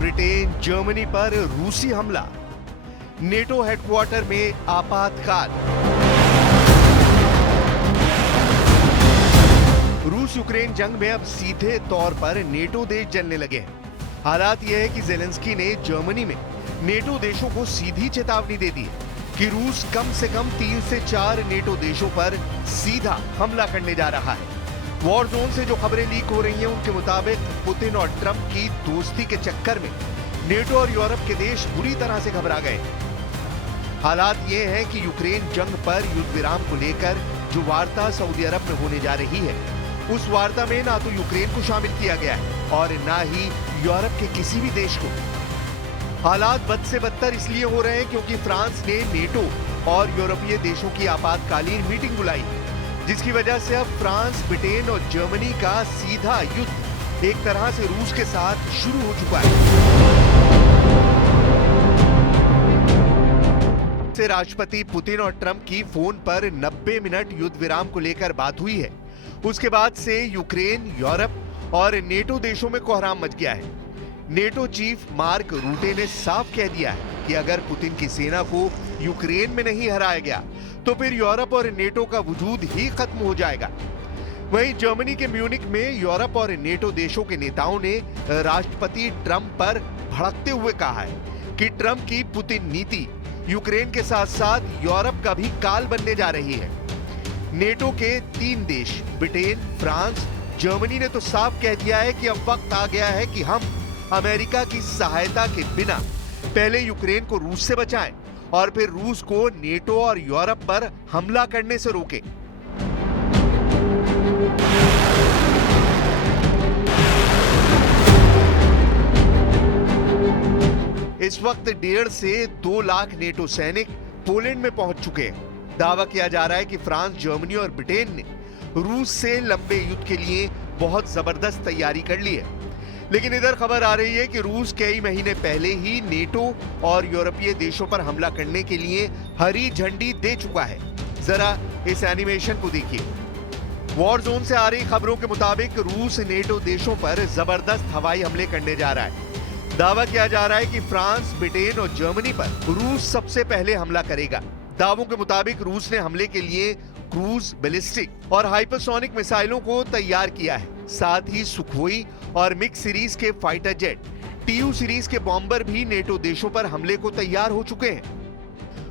Britain Germany पर रूसी हमला, नेटो हेडक्वार्टर में आपातकाल। रूस यूक्रेन जंग में अब सीधे तौर पर नेटो देश जलने लगे हैं। हालात यह है कि जेलेंस्की ने जर्मनी में नेटो देशों को सीधी चेतावनी दे दी है कि रूस कम से कम 3 से 4 नेटो देशों पर सीधा हमला करने जा रहा है। वॉर जोन से जो खबरें लीक हो रही हैं उनके मुताबिक पुतिन और ट्रंप की दोस्ती के चक्कर में नेटो और यूरोप के देश बुरी तरह से घबरा गए। हालात ये हैं कि यूक्रेन जंग पर युद्ध विराम को लेकर जो वार्ता सऊदी अरब में होने जा रही है, उस वार्ता में ना तो यूक्रेन को शामिल किया गया है और ना ही यूरोप के किसी भी देश को। हालात बद से बदतर इसलिए हो रहे हैं क्योंकि फ्रांस ने नेटो और यूरोपीय देशों की आपातकालीन मीटिंग बुलाई, जिसकी वजह से अब फ्रांस, ब्रिटेन और जर्मनी का सीधा युद्ध एक तरह से रूस के साथ शुरू हो चुका है। से राष्ट्रपति पुतिन और ट्रंप की फोन पर 90 मिनट युद्ध विराम को लेकर बात हुई है। उसके बाद से यूक्रेन, यूरोप और नेटो देशों में कोहराम मच गया है। नेटो चीफ मार्क रूटे ने साफ कह दिया है कि अगर पुतिन की सेना को यूक्रेन में नहीं हराया गया तो फिर यूरोप और नेटो का वजूद ही खत्म हो जाएगा। वहीं जर्मनी के म्यूनिक में यूरोप और नेटो देशों के नेताओं ने राष्ट्रपति ट्रंप पर भड़कते हुए कहा है कि ट्रंप की पुतिन नीति यूक्रेन के साथ साथ यूरोप का भी काल बनने जा रही है। नेटो के 3 देश ब्रिटेन, फ्रांस, जर्मनी ने तो साफ कह दिया है कि अब वक्त आ गया है कि हम अमेरिका की सहायता के बिना पहले यूक्रेन को रूस से बचाएं और फिर रूस को नेटो और यूरोप पर हमला करने से रोकें। इस वक्त 1.5 से 2 लाख नेटो सैनिक पोलैंड में पहुंच चुके हैं। दावा किया जा रहा है कि फ्रांस, जर्मनी और ब्रिटेन ने रूस से लंबे युद्ध के लिए बहुत जबरदस्त तैयारी कर ली है। लेकिन इधर खबर आ रही है कि रूस कई महीने पहले ही नेटो और यूरोपीय देशों पर हमला करने के लिए हरी झंडी दे चुका है। जरा इस एनिमेशन को देखिए। वॉर जोन से आ रही खबरों के मुताबिक रूस नेटो देशों पर जबरदस्त हवाई हमले करने जा रहा है। दावा किया जा रहा है कि फ्रांस, ब्रिटेन और जर्मनी पर रूस सबसे पहले हमला करेगा। दावों के मुताबिक रूस ने हमले के लिए क्रूज, बैलिस्टिक और हाइपरसोनिक मिसाइलों को तैयार किया है। साथ ही सुखोई और मिग सीरीज के फाइटर जेट, टीयू सीरीज के बॉम्बर भी नेटो देशों पर हमले को तैयार हो चुके हैं।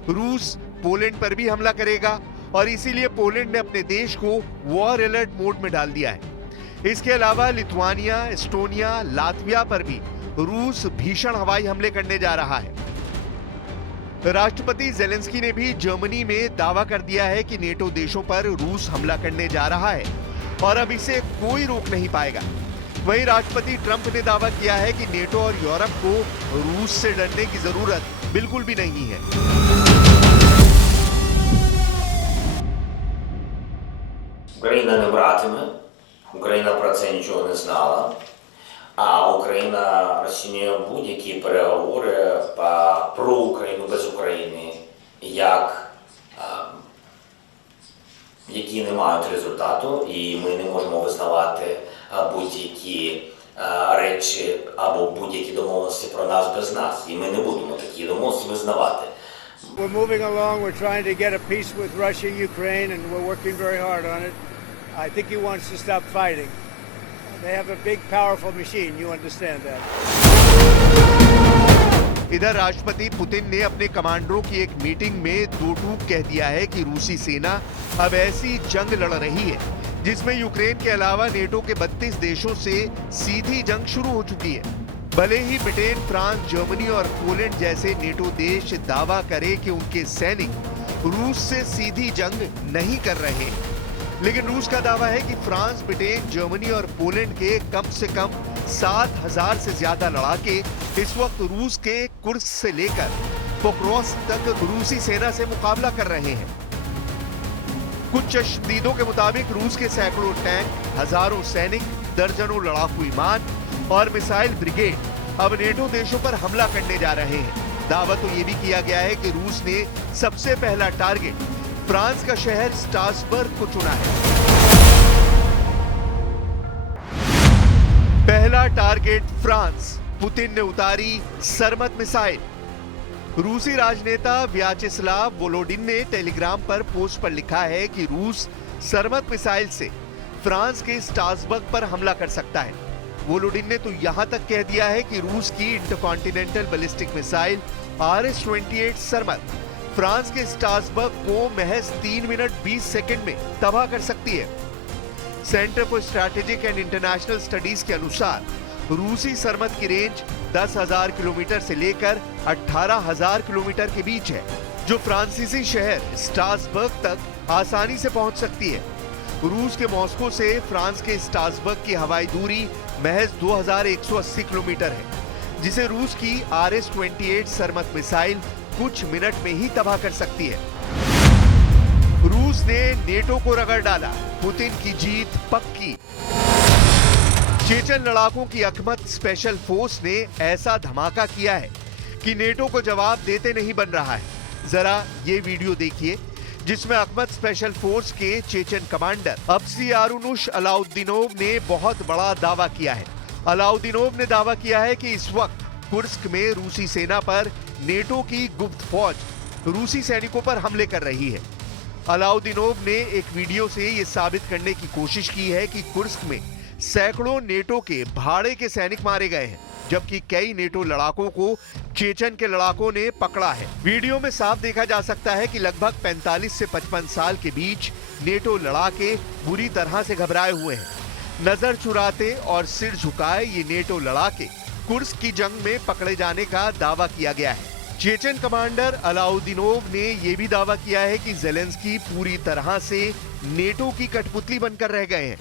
रूस पोलैंड पर भी हमला करेगा और इसीलिए पोलैंड ने अपने देश को वॉर अलर्ट मोड में डाल दिया है। इसके अलावा लिथुआनिया, एस्टोनिया, लातविया पर भी रूस भीषण हवाई हमले करने जा रहा है। राष्ट्रपति जेलेंस्की ने भी जर्मनी में दावा कर दिया है कि नेटो देशों पर रूस हमला करने जा रहा है और अब इसे कोई रोक नहीं पाएगा। वहीं राष्ट्रपति ट्रंप ने दावा किया है कि नेटो और यूरोप को रूस से डरने की जरूरत बिल्कुल भी नहीं है। Україна не братиме, Україна про це нічого не знала, а Україна розцінює будь-які переговори про Україну без України які не мають результату, і ми не можемо визнавати будь-які речі або будь-які домовленості про нас без нас, і ми не будемо такі домовленості визнавати. We're moving along. We're trying to get a peace with Russia, Ukraine, and we're working very hard on it. I think he wants to stop fighting. They have a big, powerful machine. You understand that. इधर राष्ट्रपति Putin ने अपने कमांडरों की एक meeting में दो टूक कह दिया है कि रूसी सेना अब ऐसी जंग लड़ रही है जिसमें यूक्रेन के अलावा नेटो के 32 देशों से सीधी जंग शुरू हो चुकी है। भले ही ब्रिटेन, फ्रांस, जर्मनी और पोलैंड जैसे नेटो देश दावा करे कि उनके सैनिक रूस से सीधी जंग नहीं कर रहे, लेकिन रूस का दावा है कि फ्रांस, ब्रिटेन, जर्मनी और पोलैंड के कम से कम 7,000 से ज्यादा लड़ाके इस वक्त रूस के कुर्स्क से लेकर पोक्रोव्स्क तक रूसी सेना से मुकाबला कर रहे हैं। कुछ चश्मदीदों के मुताबिक रूस के सैकड़ों टैंक, हजारों सैनिक, दर्जनों लड़ाकू विमान और मिसाइल ब्रिगेड अब नेटो देशों पर हमला करने जा रहे हैं। दावा तो ये भी किया गया है कि रूस ने सबसे पहला टारगेट फ्रांस का शहर स्ट्रासबर्ग को चुना है। पहला टारगेट फ्रांस, पुतिन ने उतारी सरमत मिसाइल। रूसी राजनेता व्याचेस्लाव वोलोडिन ने टेलीग्राम पर पोस्ट पर लिखा है कि रूस सरमत मिसाइल से फ्रांस के स्ट्रासबर्ग पर हमला कर सकता है। वोलोडिन ने तो यहां तक कह दिया है कि रूस की intercontinental ballistic missile RS-28 Sarmat France के स्ट्रासबर्ग को महज 3 मिनट 20 सेकंड में तबाह कर सकती है। Centre for strategic and international studies के अनुसार रूसी सरमत की रेंज 10,000 किलोमीटर से लेकर 18,000 किलोमीटर के बीच है, जो फ्रांसीसी शहर स्ट्रासबर्ग तक आसानी से पहुंच सकती है। रूस के मॉस्को से फ्रांस के स्ट्रासबर्ग की हवाई दूरी महज 2,180 किलोमीटर है, जिसे रूस की RS-28 सरमत मिसाइल कुछ मिनट में ही तबाह कर सकती है। रूस ने नेटो को रगड़ डाला, पुतिन की जीत पक्की। चेचन लड़ाकों की अकमत स्पेशल फोर्स ने ऐसा धमाका किया है कि नेटो को जवाब देते नहीं बन रहा है। जरा ये वीडियो देखिए, जिसमें अकमत स्पेशल फोर्स के चेचन कमांडर अब्सियारुनुश अलाउद्दीनोव ने बहुत बड़ा दावा किया है। अलाउद्दीनोव ने दावा किया है कि इस वक्त कुर्स्क में रूसी सेना पर नेटो की गुप्त फौज रूसी सैनिकों पर हमले कर रही है। अलाउद्दीनोव ने एक वीडियो से यह साबित करने की कोशिश की है कि कुर्स्क में सैकड़ों नेटो के भाड़े के सैनिक मारे गए हैं, जबकि कई नेटो लड़ाकों को चेचन के लड़ाकों ने पकड़ा है। वीडियो में साफ देखा जा सकता है कि लगभग 45 से 55 साल के बीच नेटो लड़ाके बुरी तरह से घबराए हुए हैं। नजर चुराते और सिर झुकाए ये नेटो लड़ाके कुर्स्क की जंग में पकड़े जाने का दावा किया गया है। चेचन कमांडर अलाउद्दीनोव ने यह भी दावा किया है कि ज़ेलेंस्की पूरी तरह से नेटो की कठपुतली बनकर रह गए हैं।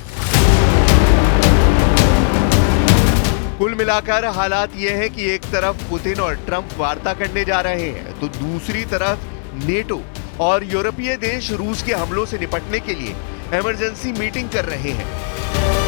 कुल मिलाकर हालात यह है कि एक तरफ पुतिन और ट्रंप वार्ता करने जा रहे हैं, तो दूसरी तरफ नेटो और यूरोपीय देश रूस के हमलों से निपटने के लिए इमरजेंसी मीटिंग कर रहे हैं।